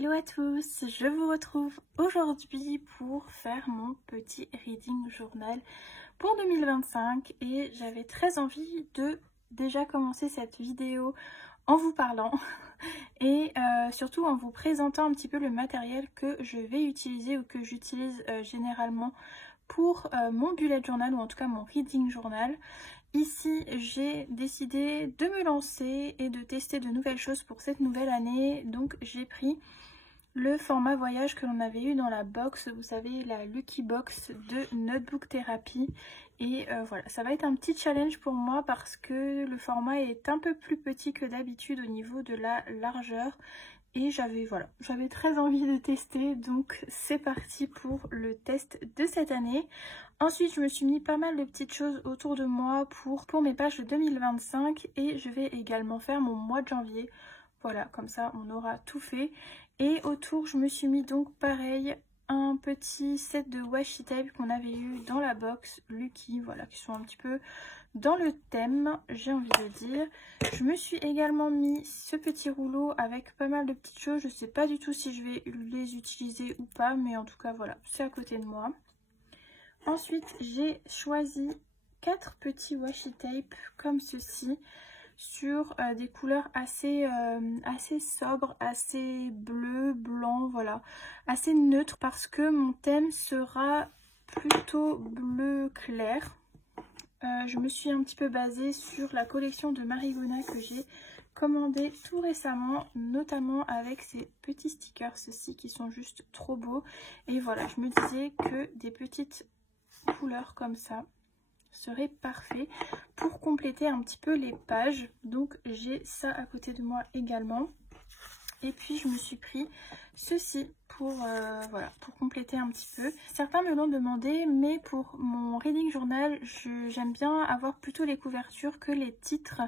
Hello à tous, je vous retrouve aujourd'hui pour faire mon petit reading journal pour 2025 et j'avais très envie de déjà commencer cette vidéo en vous parlant et surtout en vous présentant un petit peu le matériel que je vais utiliser ou que j'utilise généralement pour mon bullet journal ou en tout cas mon reading journal. Ici, j'ai décidé de me lancer et de tester de nouvelles choses pour cette nouvelle année. Donc, j'ai pris le format voyage que l'on avait eu dans la box, vous savez, la Lucky Box de Notebook Therapy. Et voilà, ça va être un petit challenge pour moi parce que le format est un peu plus petit que d'habitude au niveau de la largeur. Et j'avais très envie de tester, donc c'est parti pour le test de cette année. Ensuite, je me suis mis pas mal de petites choses autour de moi pour mes pages de 2025 et je vais également faire mon mois de janvier. Voilà, comme ça on aura tout fait. Et autour, je me suis mis donc pareil un petit set de washi tape qu'on avait eu dans la box Lucky, voilà, qui sont un petit peu dans le thème, j'ai envie de dire. Je me suis également mis ce petit rouleau avec pas mal de petites choses. Je sais pas du tout si je vais les utiliser ou pas, mais en tout cas voilà, c'est à côté de moi. Ensuite, j'ai choisi 4 petits washi tape comme ceci sur des couleurs assez sobres, assez bleu, blanc, voilà, assez neutre parce que mon thème sera plutôt bleu clair. Je me suis un petit peu basée sur la collection de Marigona que j'ai commandée tout récemment, notamment avec ces petits stickers, ceux-ci qui sont juste trop beaux. Et voilà, je me disais que des petites couleurs comme ça serait parfait pour compléter un petit peu les pages. Donc j'ai ça à côté de moi également. Et puis je me suis pris ceci pour, voilà, pour compléter un petit peu. Certains me l'ont demandé, mais pour mon reading journal, j'aime bien avoir plutôt les couvertures que les titres.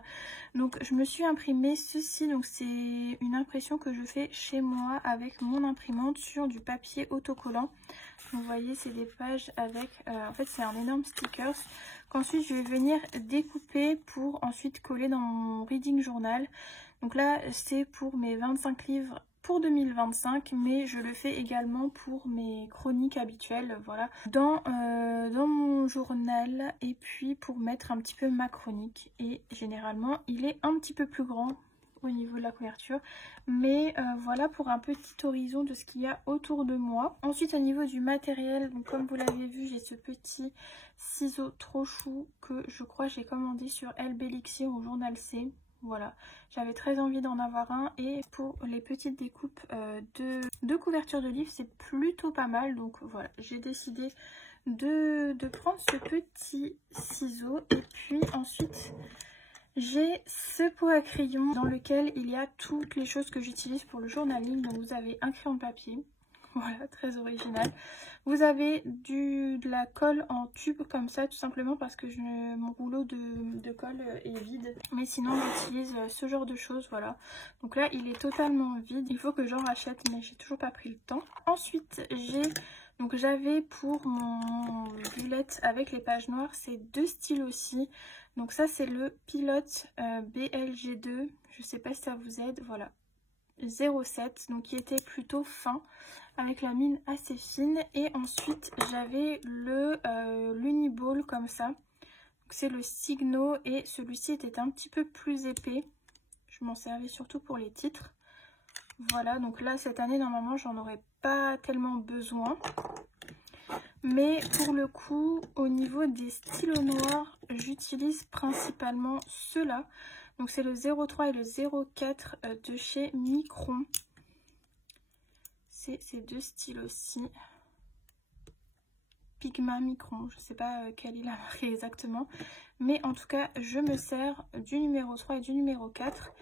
Donc je me suis imprimé ceci, donc c'est une impression que je fais chez moi avec mon imprimante sur du papier autocollant. Vous voyez, c'est des pages avec, en fait c'est un énorme sticker qu'ensuite je vais venir découper pour ensuite coller dans mon reading journal. Donc là c'est pour mes 25 livres pour 2025, mais je le fais également pour mes chroniques habituelles, voilà, dans mon journal, et puis pour mettre un petit peu ma chronique. Et généralement il est un petit peu plus grand au niveau de la couverture, mais voilà pour un petit horizon de ce qu'il y a autour de moi. Ensuite, au niveau du matériel, donc comme vous l'avez vu, j'ai ce petit ciseau trop chou que je crois j'ai commandé sur LBLixir au journal C. Voilà, j'avais très envie d'en avoir un, et pour les petites découpes de couverture de livres, c'est plutôt pas mal. Donc voilà, j'ai décidé de prendre ce petit ciseau. Et puis ensuite, j'ai ce pot à crayon dans lequel il y a toutes les choses que j'utilise pour le journaling. Donc vous avez un crayon de papier, voilà, très original. Vous avez de la colle en tube comme ça, tout simplement parce que mon rouleau de colle est vide. Mais sinon j'utilise ce genre de choses, voilà. Donc là il est totalement vide, il faut que j'en rachète, mais j'ai toujours pas pris le temps. Ensuite j'avais pour mon bullet avec les pages noires ces deux styles aussi. Donc ça c'est le Pilote BLG2, je sais pas si ça vous aide, voilà, 07, donc qui était plutôt fin avec la mine assez fine. Et ensuite j'avais le l'Uniball comme ça, c'est le Signo, et celui-ci était un petit peu plus épais, je m'en servais surtout pour les titres. Voilà, donc là cette année normalement j'en aurais pas tellement besoin. Mais pour le coup, au niveau des stylos noirs, j'utilise principalement ceux-là. Donc c'est le 03 et le 04 de chez Micron. C'est ces deux stylos-ci. Pigma Micron, je ne sais pas quelle est la marque exactement. Mais en tout cas, je me sers du numéro 3 et du numéro 4.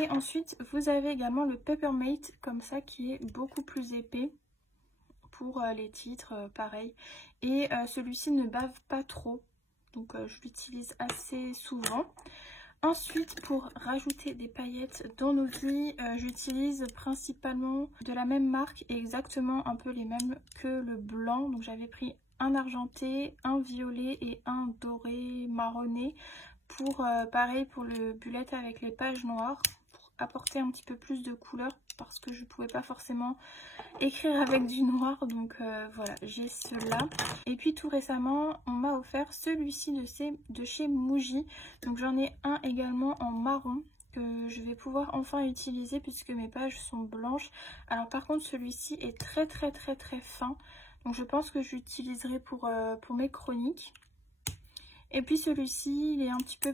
Et ensuite, vous avez également le Peppermate, comme ça, qui est beaucoup plus épais. Pour les titres, pareil. Et celui-ci ne bave pas trop, donc je l'utilise assez souvent. Ensuite, pour rajouter des paillettes dans nos vies, j'utilise principalement de la même marque et exactement un peu les mêmes que le blanc. Donc j'avais pris un argenté, un violet et un doré marronné pour pareil pour le bullet avec les pages noires, pour apporter un petit peu plus de couleur parce que je ne pouvais pas forcément écrire avec du noir. Donc voilà, j'ai cela. Et puis tout récemment, on m'a offert celui-ci de chez Muji. Donc j'en ai un également en marron que je vais pouvoir enfin utiliser puisque mes pages sont blanches. Alors par contre, celui-ci est très fin. Donc je pense que j'utiliserai pour mes chroniques. Et puis celui-ci, il est un petit peu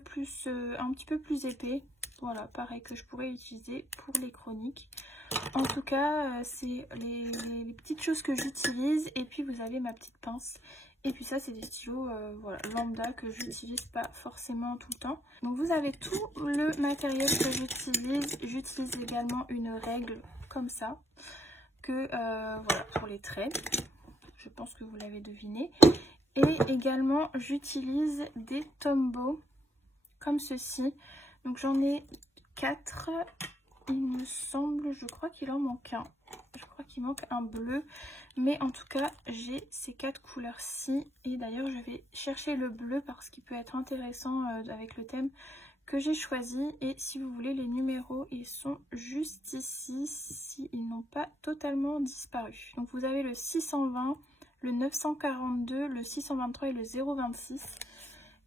plus épais. Voilà, pareil que je pourrais utiliser pour les chroniques. En tout cas, c'est les petites choses que j'utilise. Et puis vous avez ma petite pince. Et puis ça, c'est des stylos voilà, lambda que j'utilise pas forcément tout le temps. Donc vous avez tout le matériel que j'utilise. J'utilise également une règle comme ça. Que voilà, pour les traits. Je pense que vous l'avez deviné. Et également, j'utilise des Tombow comme ceci. Donc j'en ai 4, il me semble, je crois qu'il en manque un. Je crois qu'il manque un bleu. Mais en tout cas, j'ai ces 4 couleurs-ci. Et d'ailleurs, je vais chercher le bleu parce qu'il peut être intéressant avec le thème que j'ai choisi. Et si vous voulez, les numéros, ils sont juste ici, s'ils n'ont pas totalement disparu. Donc vous avez le 620, le 942, le 623 et le 026.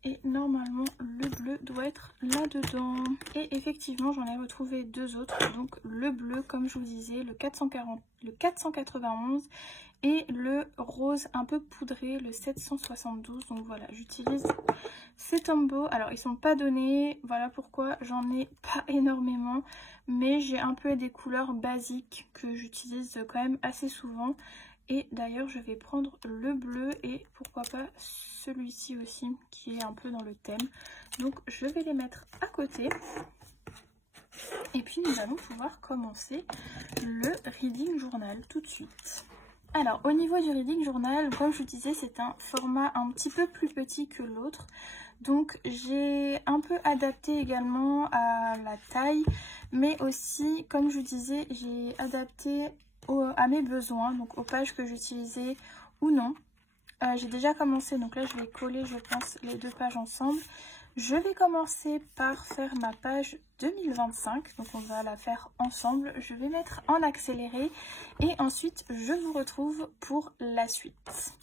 Et normalement, le bleu doit être là-dedans. Et effectivement, j'en ai retrouvé 2 autres. Donc le bleu, comme je vous disais, le 491 et le rose un peu poudré, le 772. Donc voilà, j'utilise ces Tombow. Alors, ils sont pas donnés. Voilà pourquoi j'en ai pas énormément. Mais j'ai un peu des couleurs basiques que j'utilise quand même assez souvent. Et d'ailleurs, je vais prendre le bleu et pourquoi pas celui-ci aussi qui est un peu dans le thème. Donc, je vais les mettre à côté. Et puis, nous allons pouvoir commencer le reading journal tout de suite. Alors, au niveau du reading journal, comme je vous disais, c'est un format un petit peu plus petit que l'autre. Donc, j'ai un peu adapté également à la taille. Mais aussi, comme je vous disais, j'ai adapté à mes besoins, donc aux pages que j'utilisais ou non. J'ai déjà commencé, donc là je vais coller, je pense, les 2 pages ensemble. Je vais commencer par faire ma page 2025, donc on va la faire ensemble. Je vais mettre en accéléré et ensuite je vous retrouve pour la suite.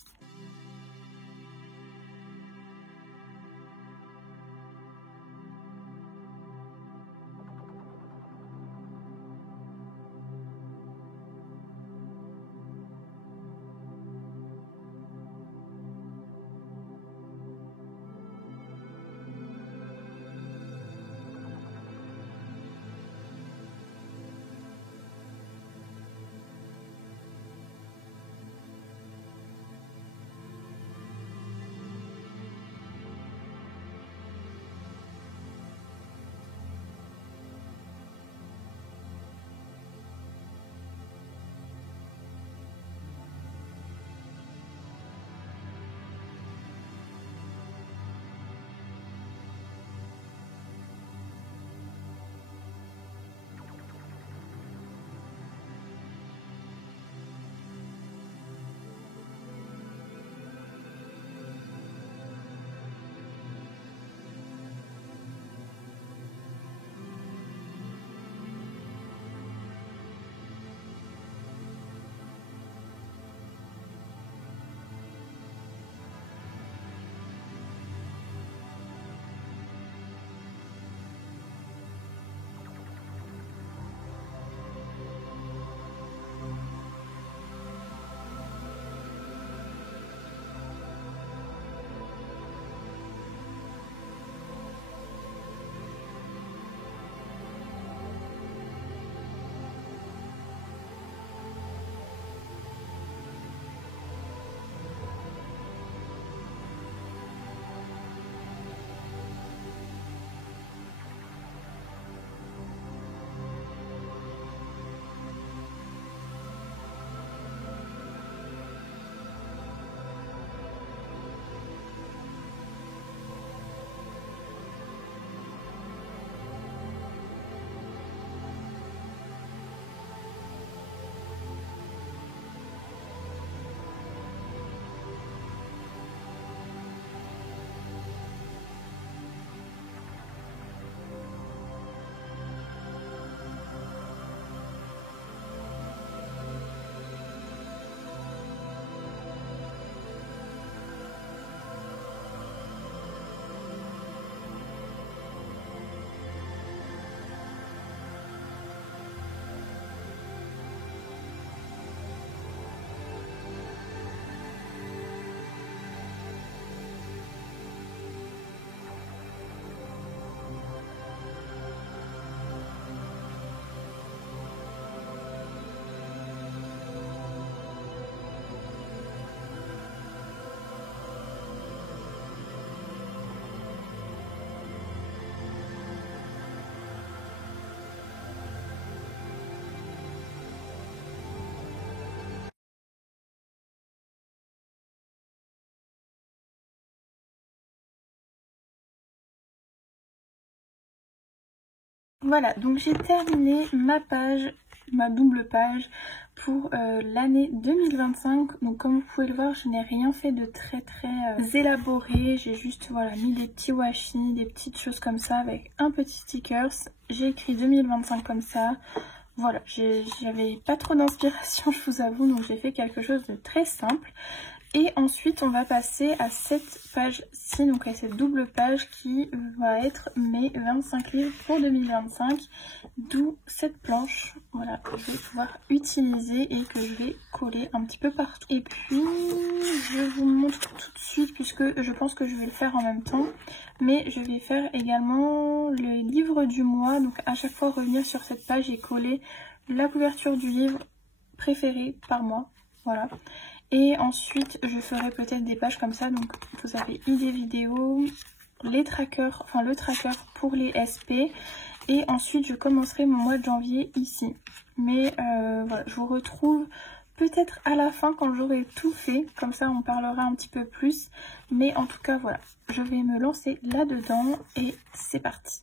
Voilà, donc j'ai terminé ma page, ma double page pour l'année 2025. Donc comme vous pouvez le voir, je n'ai rien fait de très élaboré. J'ai juste voilà mis des petits washi, des petites choses comme ça avec un petit stickers. J'ai écrit 2025 comme ça. Voilà, j'avais pas trop d'inspiration, je vous avoue, donc j'ai fait quelque chose de très simple. Et ensuite, on va passer à cette page-ci, donc à cette double page qui va être mes 25 livres pour 2025. D'où cette planche, voilà, que je vais pouvoir utiliser et que je vais coller un petit peu partout. Et puis, je vous montre tout de suite, puisque je pense que je vais le faire en même temps. Mais je vais faire également le livre du mois, donc à chaque fois revenir sur cette page et coller la couverture du livre préféré par mois, voilà. Et ensuite, je ferai peut-être des pages comme ça. Donc, vous avez idées vidéo, les trackers, enfin le tracker pour les SP. Et ensuite, je commencerai mon mois de janvier ici. Mais voilà, je vous retrouve peut-être à la fin quand j'aurai tout fait. Comme ça, on parlera un petit peu plus. Mais en tout cas, voilà, je vais me lancer là-dedans et c'est parti.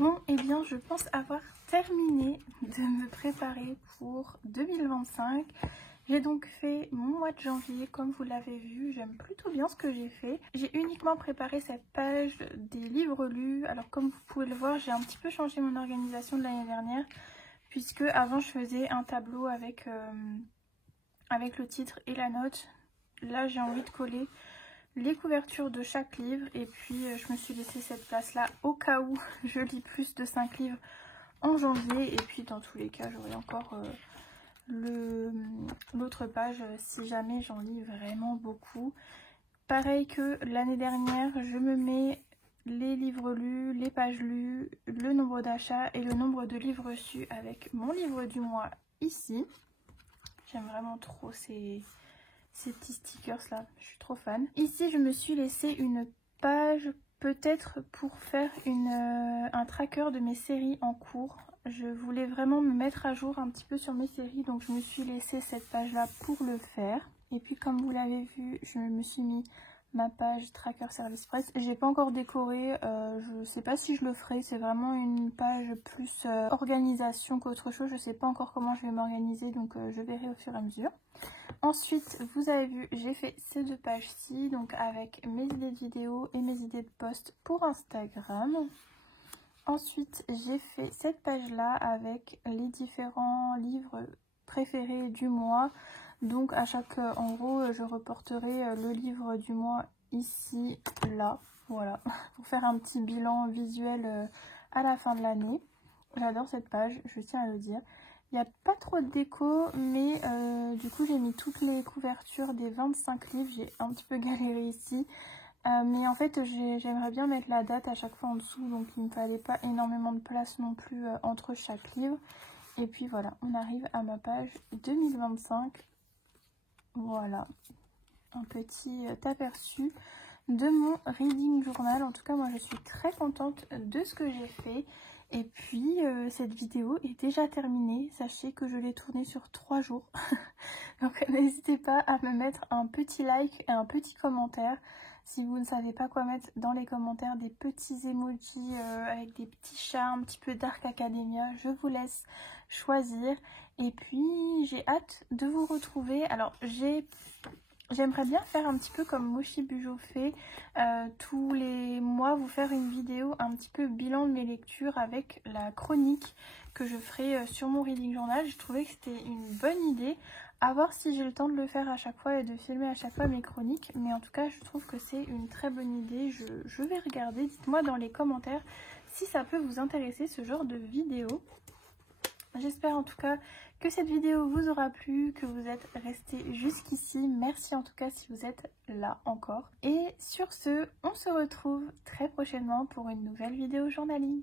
Bon, et bien je pense avoir terminé de me préparer pour 2025. J'ai donc fait mon mois de janvier, comme vous l'avez vu, j'aime plutôt bien ce que j'ai fait. J'ai uniquement préparé cette page des livres lus. Alors comme vous pouvez le voir, j'ai un petit peu changé mon organisation de l'année dernière, puisque avant je faisais un tableau avec le titre et la note. Là j'ai envie de coller les couvertures de chaque livre et puis je me suis laissé cette place là au cas où je lis plus de 5 livres en janvier, et puis dans tous les cas j'aurai encore l'autre page si jamais j'en lis vraiment beaucoup. Pareil que l'année dernière, je me mets les livres lus, les pages lues, le nombre d'achats et le nombre de livres reçus avec mon livre du mois ici. J'aime vraiment trop ces petits stickers là, je suis trop fan. Ici je me suis laissé une page peut-être pour faire un tracker de mes séries en cours. Je voulais vraiment me mettre à jour un petit peu sur mes séries, donc je me suis laissé cette page là pour le faire. Et puis comme vous l'avez vu, je me suis mis ma page Tracker Service Press. J'ai pas encore décoré, je sais pas si je le ferai, c'est vraiment une page plus organisation qu'autre chose. Je sais pas encore comment je vais m'organiser, donc je verrai au fur et à mesure. Ensuite, vous avez vu, j'ai fait ces deux pages-ci, donc avec mes idées de vidéos et mes idées de posts pour Instagram. Ensuite, j'ai fait cette page-là avec les différents livres préférés du mois. Donc à chaque, en gros, je reporterai le livre du mois ici, là, voilà, pour faire un petit bilan visuel à la fin de l'année. J'adore cette page, je tiens à le dire. Il n'y a pas trop de déco, mais du coup j'ai mis toutes les couvertures des 25 livres. J'ai un petit peu galéré ici. Mais en fait j'aimerais bien mettre la date à chaque fois en dessous, donc il ne me fallait pas énormément de place non plus entre chaque livre. Et puis voilà, on arrive à ma page 2025. Voilà, un petit aperçu de mon reading journal. En tout cas moi je suis très contente de ce que j'ai fait. Et puis cette vidéo est déjà terminée. Sachez que je l'ai tournée sur 3 jours. Donc n'hésitez pas à me mettre un petit like et un petit commentaire. Si vous ne savez pas quoi mettre dans les commentaires, des petits emojis avec des petits chats, un petit peu Dark Academia, je vous laisse choisir. Et puis j'ai hâte de vous retrouver. Alors j'aimerais bien faire un petit peu comme Mochi Bujo fait, tous les mois vous faire une vidéo un petit peu bilan de mes lectures avec la chronique que je ferai sur mon reading journal. Je trouvais que c'était une bonne idée. À voir si j'ai le temps de le faire à chaque fois et de filmer à chaque fois mes chroniques. Mais en tout cas, je trouve que c'est une très bonne idée. Je vais regarder. Dites-moi dans les commentaires si ça peut vous intéresser ce genre de vidéo. J'espère en tout cas que cette vidéo vous aura plu, que vous êtes restés jusqu'ici. Merci en tout cas si vous êtes là encore. Et sur ce, on se retrouve très prochainement pour une nouvelle vidéo journaling.